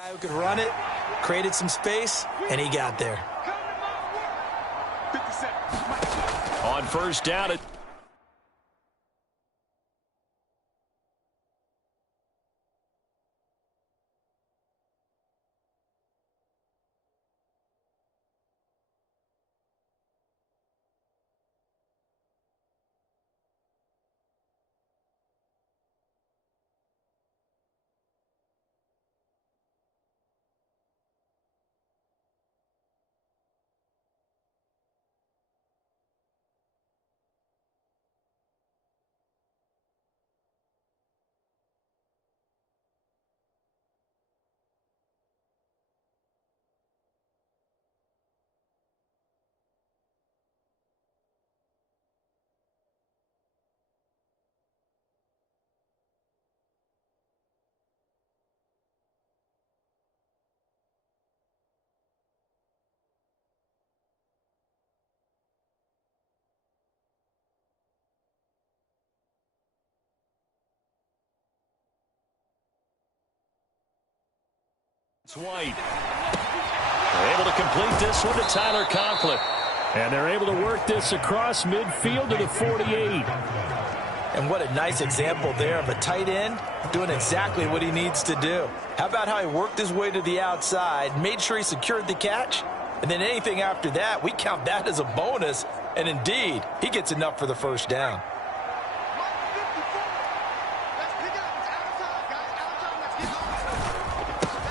Guy who could run it, created some space, and he got there. On first down, it's White. They're able to complete this one to Tyler Conklin. And they're able to work this across midfield to the 48. And what a nice example there of a tight end doing exactly what he needs to do. How about how he worked his way to the outside, made sure he secured the catch, and then anything after that, we count that as a bonus. And indeed, he gets enough for the first down.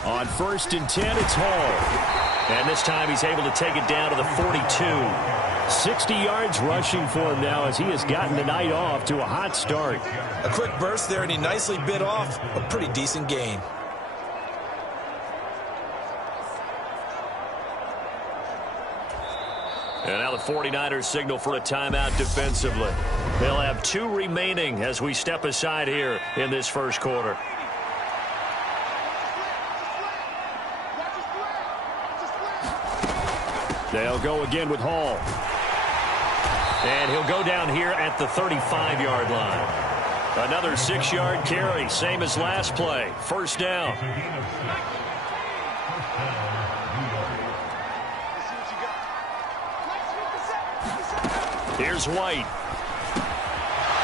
On 1st and 10, it's Hall. And this time he's able to take it down to the 42. 60 yards rushing for him now as he has gotten the night off to a hot start. A quick burst there, and he nicely bit off a pretty decent gain. And now the 49ers signal for a timeout defensively. They'll have 2 remaining as we step aside here in this first quarter. They'll go again with Hall. And he'll go down here at the 35-yard line. Another 6-yard carry, same as last play. First down. Here's White.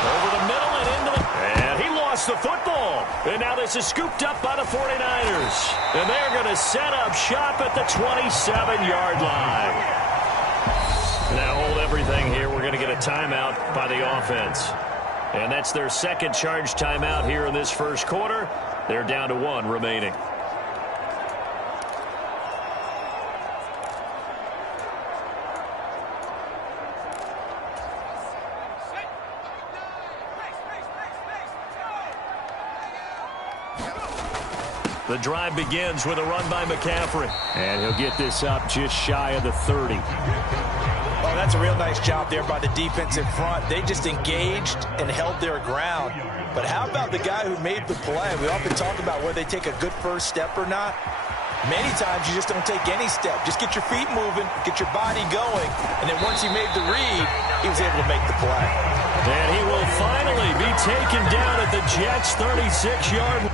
Over the middle and into the... And he lost the football. And now this is scooped up by the 49ers. And they're going to set up shop at the 27-yard line. Now hold everything here. We're going to get a timeout by the offense. And that's their second charge timeout here in this first quarter. They're down to 1 remaining. The drive begins with a run by McCaffrey. And he'll get this up just shy of the 30. Oh, that's a real nice job there by the defensive front. They just engaged and held their ground. But how about the guy who made the play? We often talk about whether they take a good first step or not. Many times you just don't take any step. Just get your feet moving, get your body going, and then once he made the read, he was able to make the play. And he will finally be taken down at the Jets' 36-yard line.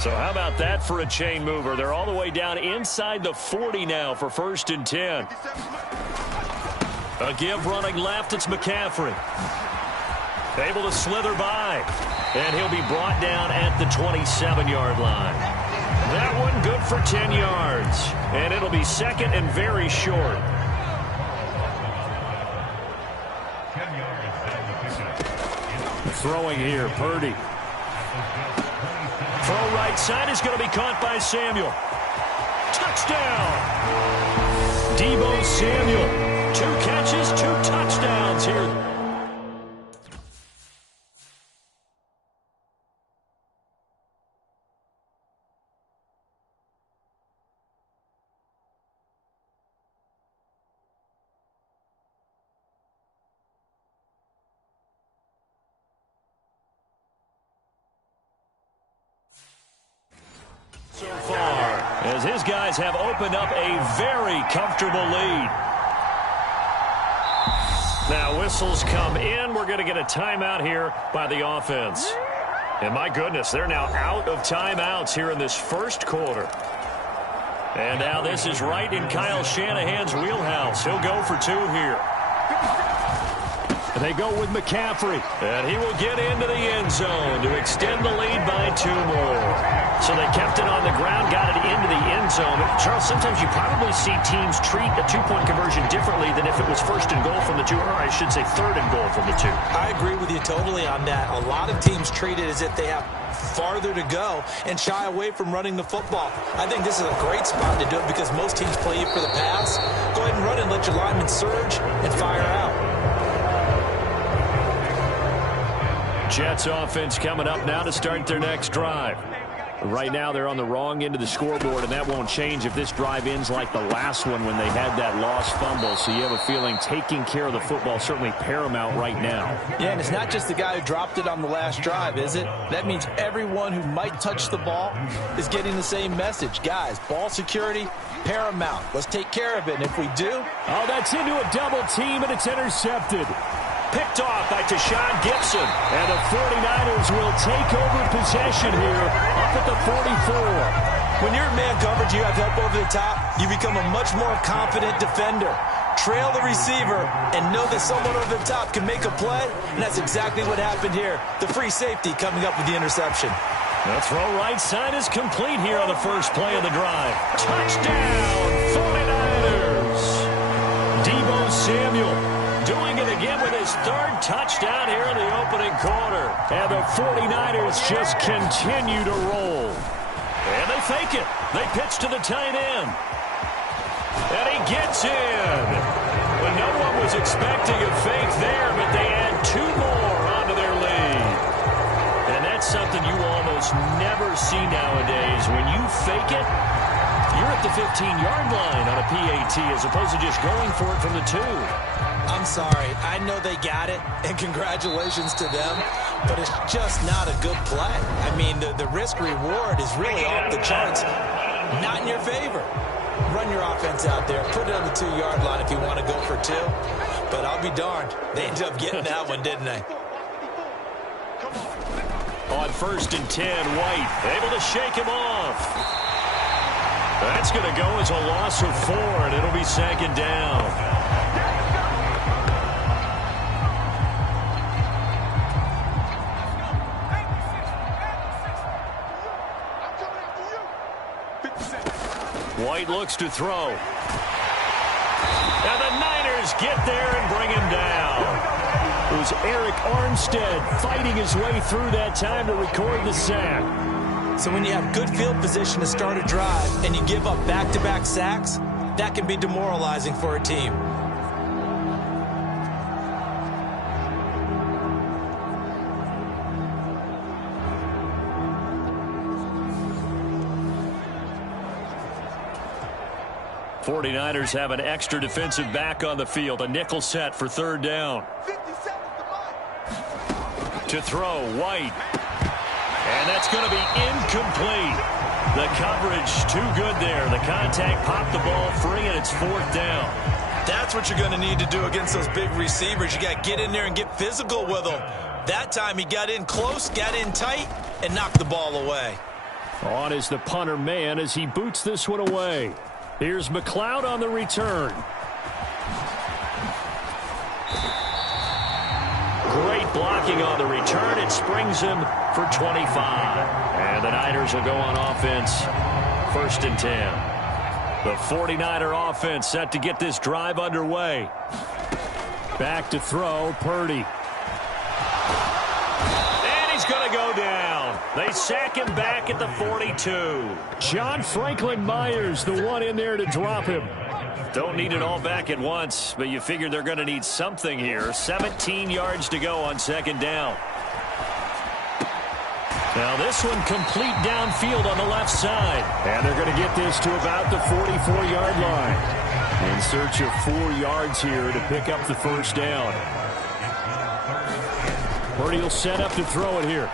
So how about that for a chain mover? They're all the way down inside the 40 now for 1st and 10. A give running left, it's McCaffrey. Able to slither by. And he'll be brought down at the 27-yard line. That one good for 10 yards. And it'll be second and very short. Throwing here, Purdy. Throw right side is going to be caught by Samuel. Touchdown! Deebo Samuel. 2 catches, 2 touchdowns here. as his guys have opened up a very comfortable lead. Now whistles come in. We're going to get a timeout here by the offense. And my goodness, they're now out of timeouts here in this first quarter. And now this is right in Kyle Shanahan's wheelhouse. He'll go for 2 here. They go with McCaffrey. And he will get into the end zone to extend the lead by 2 more. So they kept it on the ground, got it into the end zone. Charles, sometimes you probably see teams treat a 2-point conversion differently than if it was first and goal from the 2, or I should say third and goal from the 2. I agree with you totally on that. A lot of teams treat it as if they have farther to go and shy away from running the football. I think this is a great spot to do it because most teams play you for the pass. Go ahead and run and let your linemen surge and fire out. Jets offense coming up now to start their next drive. Right now they're on the wrong end of the scoreboard, and that won't change if this drive ends like the last one when they had that lost fumble. So you have a feeling taking care of the football certainly paramount right now. Yeah, and it's not just the guy who dropped it on the last drive, is it? That means everyone who might touch the ball is getting the same message. Guys, ball security, paramount. Let's take care of it, and if we do... Oh, that's into a double team, and it's intercepted. Picked off by Tashawn Gibson. And the 49ers will take over possession here up at the 44. When you're in man coverage, you have help over the top, you become a much more confident defender. Trail the receiver and know that someone over the top can make a play, and that's exactly what happened here. The free safety coming up with the interception. The throw right side is complete here on the first play of the drive. Touchdown, 49ers. Deebo Samuel doing it again with his 3rd touchdown here in the opening quarter. And the 49ers just continue to roll. And they fake it. They pitch to the tight end. And he gets in. But no one was expecting a fake there, but they add 2 more onto their lead. And that's something you almost never see nowadays. When you fake it, you're at the 15-yard line on a PAT as opposed to just going for it from the 2. I'm sorry. I know they got it, and congratulations to them, but it's just not a good play. I mean, the risk-reward is really off the charts. Not in your favor. Run your offense out there. Put it on the 2-yard line if you want to go for 2. But I'll be darned. They ended up getting that one, didn't they? On 1st and 10, White able to shake him off. That's going to go as a loss of 4, and it'll be 2nd down. White looks to throw. And the Niners get there and bring him down. It was Eric Armstead fighting his way through that time to record the sack. So when you have good field position to start a drive and you give up back-to-back sacks, that can be demoralizing for a team. '49ers have an extra defensive back on the field. A nickel set for 3rd down. To throw, White. And that's going to be incomplete. The coverage too good there. The contact popped the ball free, and it's 4th down. That's what you're going to need to do against those big receivers. You got to get in there and get physical with them. That time he got in close, got in tight, and knocked the ball away. On is the punter man as he boots this one away. Here's McLeod on the return. Great blocking on the return. It springs him for 25. And the Niners will go on offense. 1st and 10. The 49er offense set to get this drive underway. Back to throw, Purdy. And he's going to go down. They sack him back at the 42. John Franklin Myers, the one in there to drop him. Don't need it all back at once, but you figure they're going to need something here. 17 yards to go on 2nd down. Now this one complete downfield on the left side. And they're going to get this to about the 44-yard line. In search of 4 yards here to pick up the 1st down. Purdy will set up to throw it here.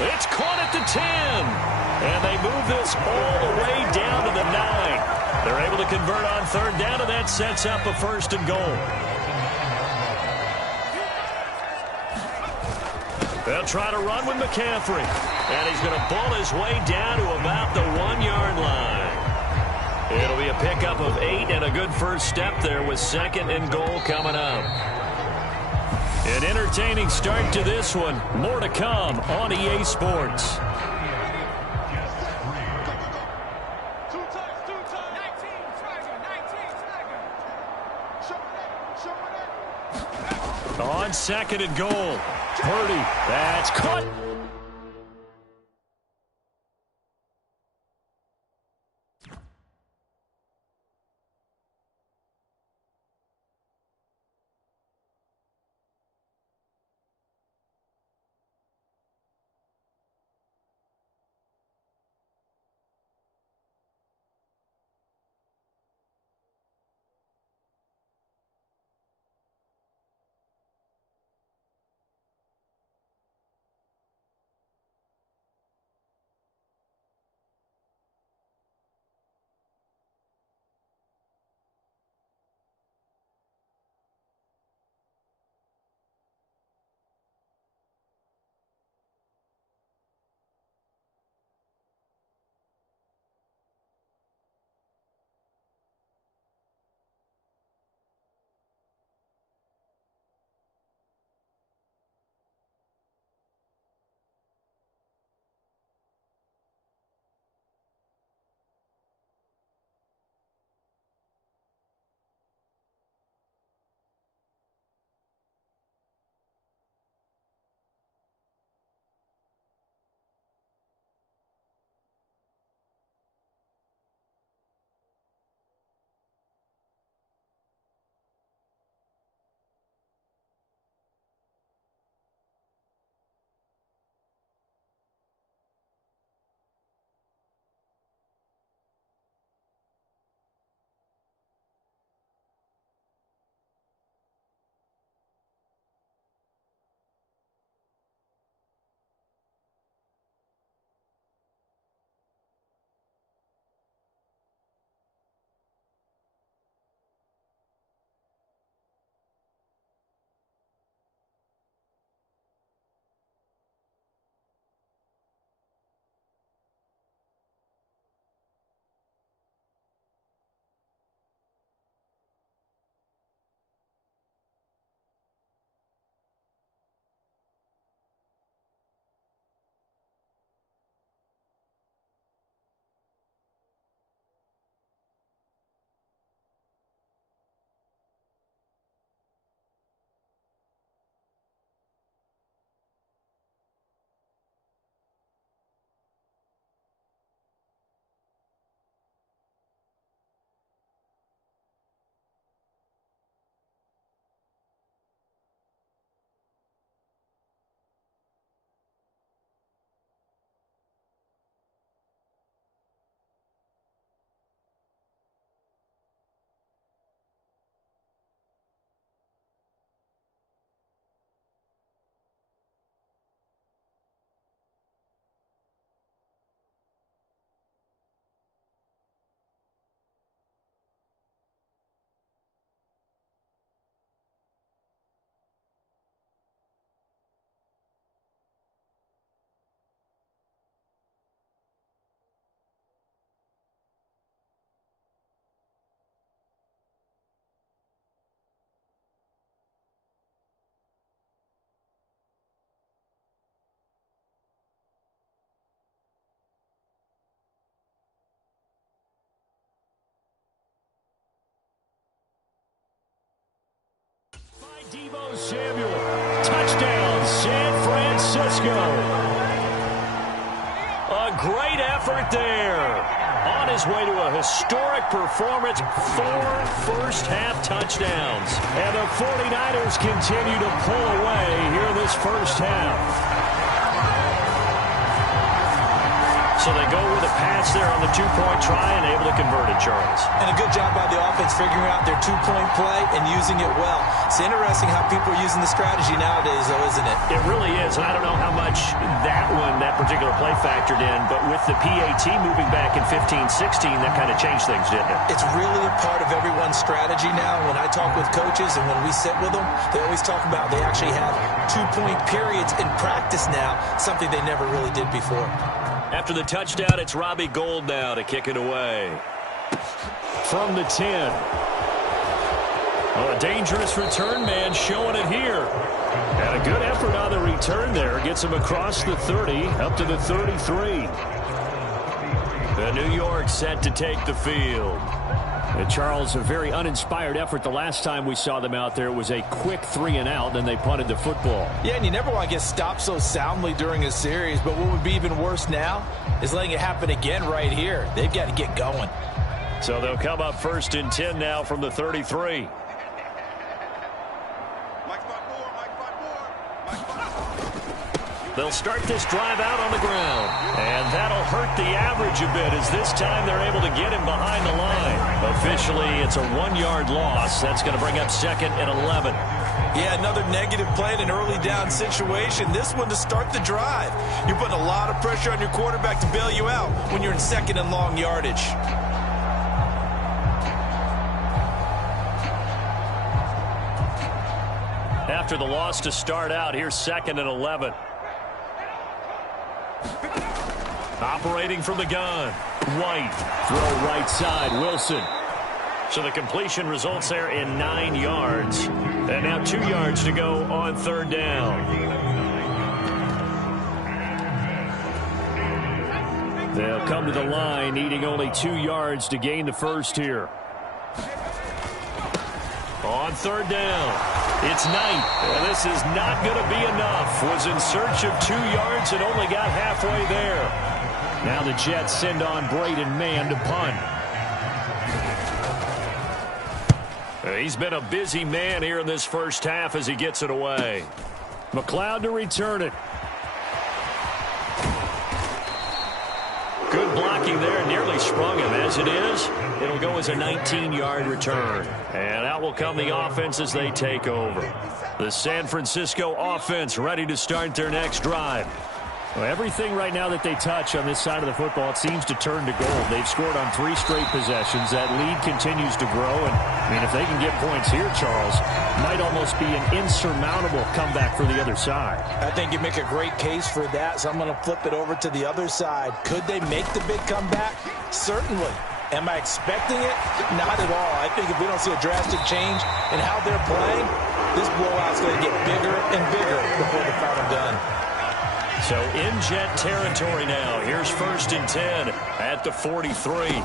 It's caught at the 10. And they move this all the way down to the 9. They're able to convert on third down, and that sets up a 1st and goal. They'll try to run with McCaffrey. And he's going to ball his way down to about the 1-yard line. It'll be a pickup of 8 and a good first step there with 2nd and goal coming up. An entertaining start to this one. More to come on EA Sports. On 2nd and goal. Purdy. That's caught. Deebo Samuel. Touchdown, San Francisco. A great effort there. On his way to a historic performance, 4 first-half touchdowns. And the 49ers continue to pull away here in this first half. So they go with a pass there on the 2-point try and able to convert it, Charles. And a good job by the offense defense figuring out their two-point play and using it well. It's interesting how people are using the strategy nowadays, though, isn't it? It really is, and I don't know how much that particular play factored in, but with the PAT moving back in 15-16, that kind of changed things, didn't it? It's really a part of everyone's strategy now. When I talk with coaches and when we sit with them, they always talk about they actually have two-point periods in practice now, something they never really did before. After the touchdown, it's Robbie Gould now to kick it away. From the 10. Oh, a dangerous return man showing it here. And a good effort on the return there. Gets him across the 30, up to the 33. The New York set to take the field. And Charles, a very uninspired effort the last time we saw them out there. It was a quick 3-and-out, then they punted the football. Yeah, and you never want to get stopped so soundly during a series, but what would be even worse now is letting it happen again right here. They've got to get going. So they'll come up 1st and 10 now from the 33. They'll start this drive out on the ground. And that'll hurt the average a bit as this time they're able to get him behind the line. Officially, it's a 1-yard loss. That's going to bring up 2nd and 11. Yeah, another negative play in an early down situation. This one to start the drive. You're putting a lot of pressure on your quarterback to bail you out when you're in 2nd and long yardage. After the loss to start out, here's 2nd and 11. Operating from the gun. White. Throw right side. Wilson. So the completion results there in 9 yards. And now 2 yards to go on 3rd down. They'll come to the line, needing only 2 yards to gain the first here. On 3rd down, it's Knight. And this is not going to be enough. Was in search of 2 yards and only got halfway there. Now the Jets send on Braden Mann to punt. He's been a busy man here in this first half as he gets it away. McLeod to return it. Good blocking there. Nearly sprung him. As it is, it'll go as a 19-yard return. And out will come the offense as they take over. The San Francisco offense ready to start their next drive. Well, everything right now that they touch on this side of the football, it seems to turn to gold. They've scored on 3 straight possessions. That lead continues to grow. And, I mean, if they can get points here, Charles, might almost be an insurmountable comeback for the other side. I think you make a great case for that, so I'm going to flip it over to the other side. Could they make the big comeback? Certainly. Am I expecting it? Not at all. I think if we don't see a drastic change in how they're playing, this blowout's going to get bigger and bigger before the final done. So in Jet territory now. Here's 1st and 10 at the 43.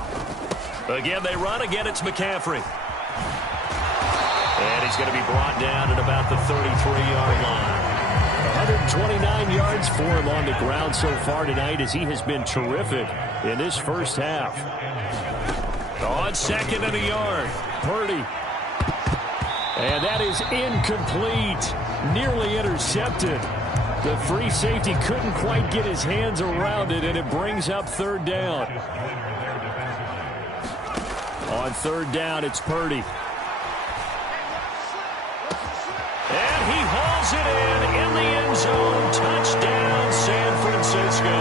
Again, they run. Again, it's McCaffrey. And he's going to be brought down at about the 33-yard line. 129 yards for him on the ground so far tonight as he has been terrific in this first half. On 2nd and a yard, Purdy. And that is incomplete. Nearly intercepted. The free safety couldn't quite get his hands around it, and it brings up 3rd down. On 3rd down, it's Purdy. And he hauls it in the end zone. Touchdown, San Francisco.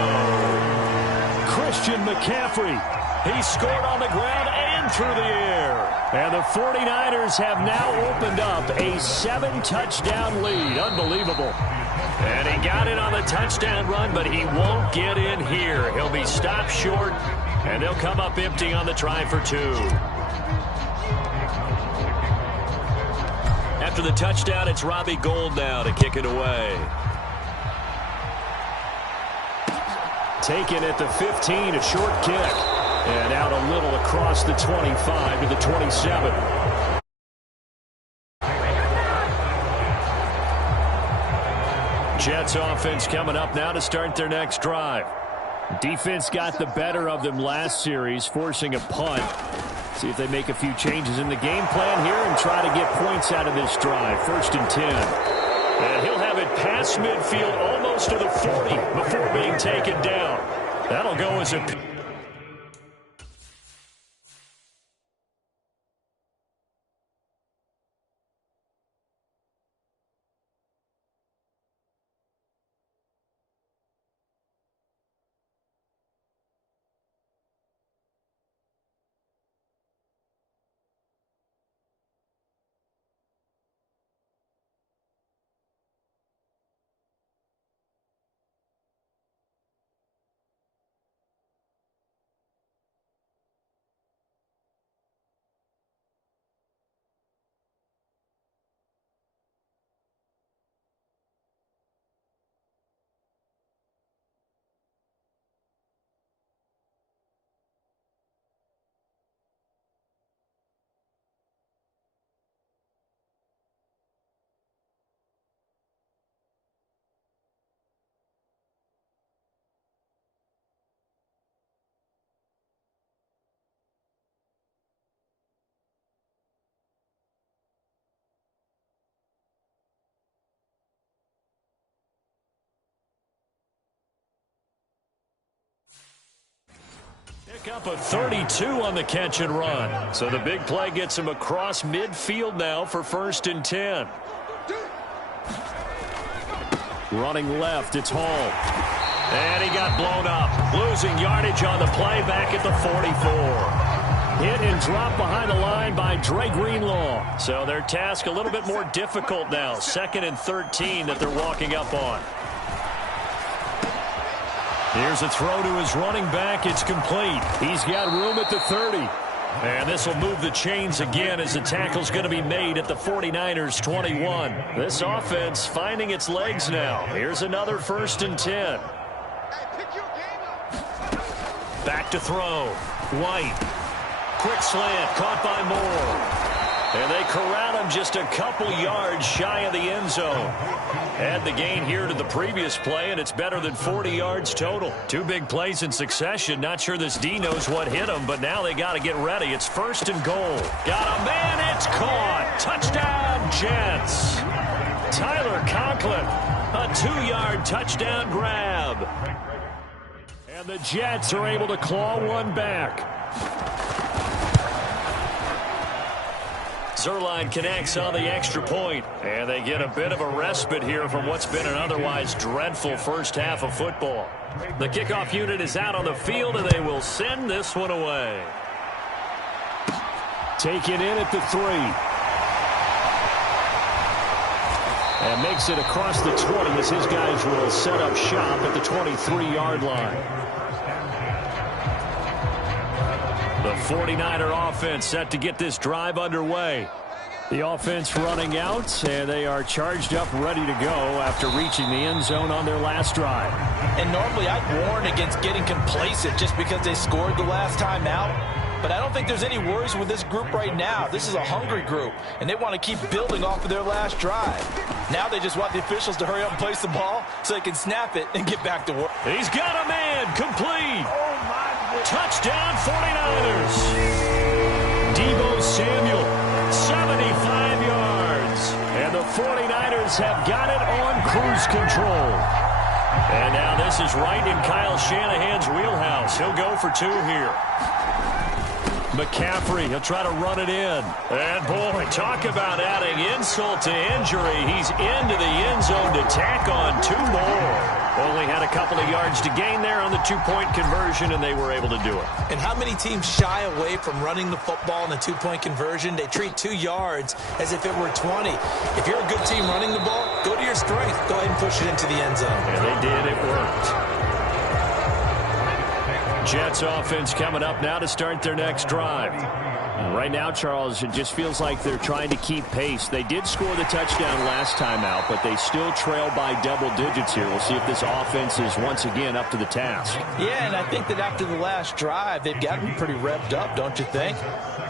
Christian McCaffrey. He scored on the ground and through the air. And the 49ers have now opened up a 7-touchdown lead. Unbelievable. And he got it on the touchdown run, but he won't get in here. He'll be stopped short, and they'll come up empty on the try for 2. After the touchdown, it's Robbie Gould now to kick it away. Taken at the 15, a short kick. And out a little across the 25 to the 27. Jets offense coming up now to start their next drive. Defense got the better of them last series, forcing a punt. See if they make a few changes in the game plan here and try to get points out of this drive. 1st and 10. And he'll have it past midfield almost to the 40 before being taken down. That'll go as a Up a 32 on the catch and run. So the big play gets him across midfield now for 1st and 10. Running left, it's Hall. And he got blown up. Losing yardage on the play back at the 44. Hit and drop behind the line by Dre Greenlaw. So their task a little bit more difficult now. 2nd and 13 that they're walking up on. Here's a throw to his running back. It's complete. He's got room at the 30. And this will move the chains again as the tackle's going to be made at the 49ers 21. This offense finding its legs now. Here's another 1st and 10. Back to throw. White. Quick slant. Caught by Moore. And they corral him just a couple yards shy of the end zone. Add the gain here to the previous play, and it's better than 40 yards total. 2 big plays in succession. Not sure this D knows what hit him, but now they got to get ready. It's 1st and goal. Got a man. It's caught. Touchdown, Jets. Tyler Conklin, a 2-yard touchdown grab. And the Jets are able to claw one back. Zerline connects on the extra point, and they get a bit of a respite here from what's been an otherwise dreadful first half of football. The kickoff unit is out on the field, and they will send this one away. Take it in at the 3. And makes it across the 20 as his guys will set up shop at the 23-yard line. The 49er offense set to get this drive underway. The offense running out, and they are charged up, ready to go after reaching the end zone on their last drive. And normally I'd warn against getting complacent just because they scored the last time out. But I don't think there's any worries with this group right now. This is a hungry group, and they want to keep building off of their last drive. Now they just want the officials to hurry up and place the ball so they can snap it and get back to work. He's got a man, complete. Touchdown 49ers. Deebo Samuel, 75 yards. And the 49ers have got it on cruise control. And now this is right in Kyle Shanahan's wheelhouse. He'll go for 2 here. McCaffrey, he'll try to run it in. And boy, talk about adding insult to injury. He's into the end zone to tack on 2 more. Only had a couple of yards to gain there on the 2-point conversion, and they were able to do it. And how many teams shy away from running the football in a 2-point conversion? They treat 2 yards as if it were 20. If you're a good team running the ball, go to your strength. Go ahead and push it into the end zone. And they did. It worked. Jets offense coming up now to start their next drive. Right now, Charles, it just feels like they're trying to keep pace. They did score the touchdown last time out, but they still trail by double digits here. We'll see if this offense is once again up to the task. Yeah, and I think that after the last drive, they've got to be pretty revved up, don't you think?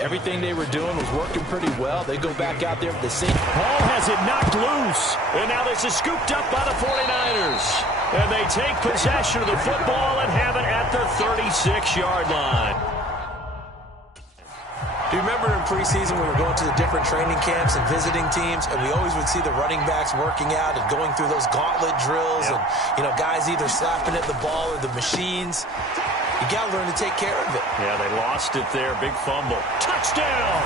Everything they were doing was working pretty well. They go back out there with the same. Hall has it knocked loose, and now this is scooped up by the 49ers. And they take possession of the football and have it at the 36-yard line. Do you remember in preseason we were going to the different training camps and visiting teams, and we always would see the running backs working out and going through those gauntlet drills, and, you know, guys either slapping at the ball or the machines. You got to learn to take care of it. Yeah, they lost it there. Big fumble. Touchdown!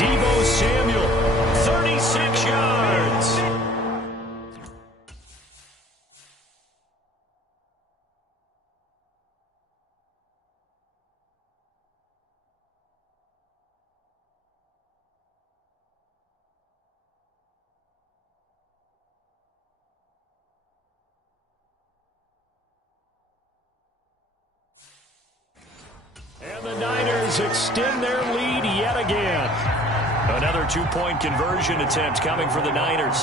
Deebo Samuel, 36 yards. And the Niners extend their lead yet again. Another 2-point conversion attempt coming for the Niners.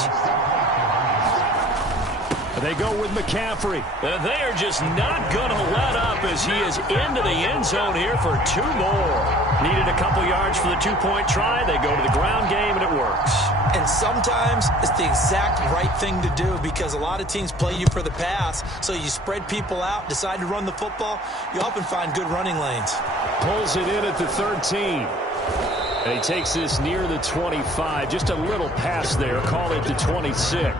They go with McCaffrey. They are just not going to let up as he is into the end zone here for 2 more. Needed a couple yards for the 2-point try. They go to the ground game, and it works. And sometimes it's the exact right thing to do because a lot of teams play you for the pass, so you spread people out, decide to run the football. You often find good running lanes. Pulls it in at the 13. And he takes this near the 25. Just a little pass there. Call it the 26.